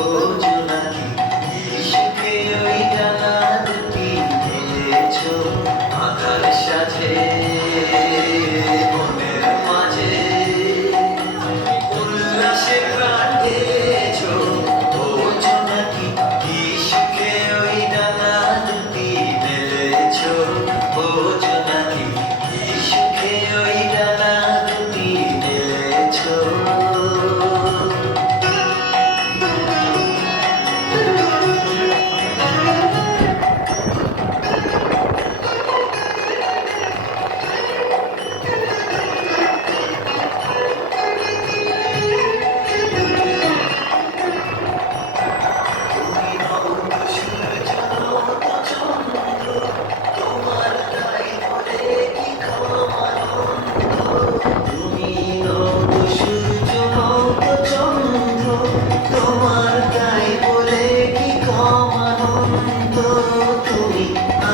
오.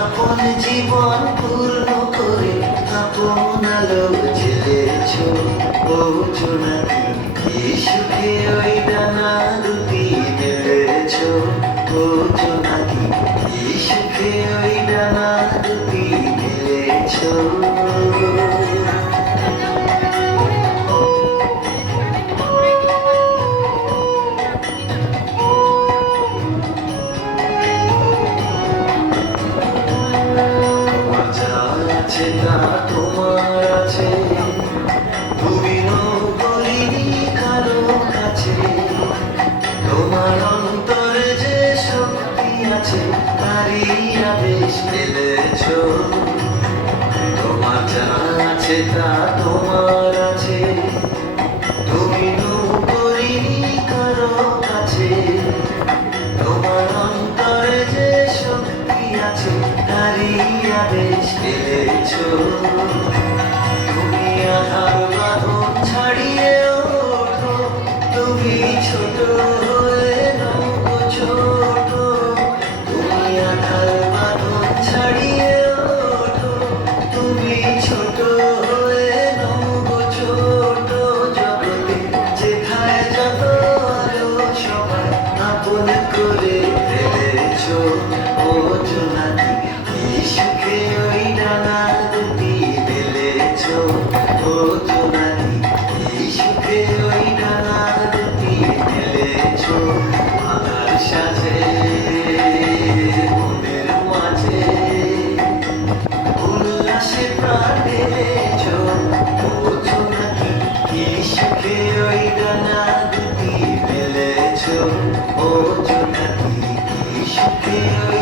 আপন জীবন পূর্ণ করে আপন আলো ঝেলেছ পৌঁছো না। ইসুকে ওই দানা দুটি মেলেছ পৌঁছো না। ইসুকে ওই দানা দুটি আছে তারই আবেশ মিলেছ। তোমার যা আছে, তা তোমার আছে। তুমি করিনি কারও কাছে। তোমার অন্তরে যে শক্তি আছে তারই আবেশ মিলেছ। তুমি আধার जो ओ जो नहीं शुक्रिया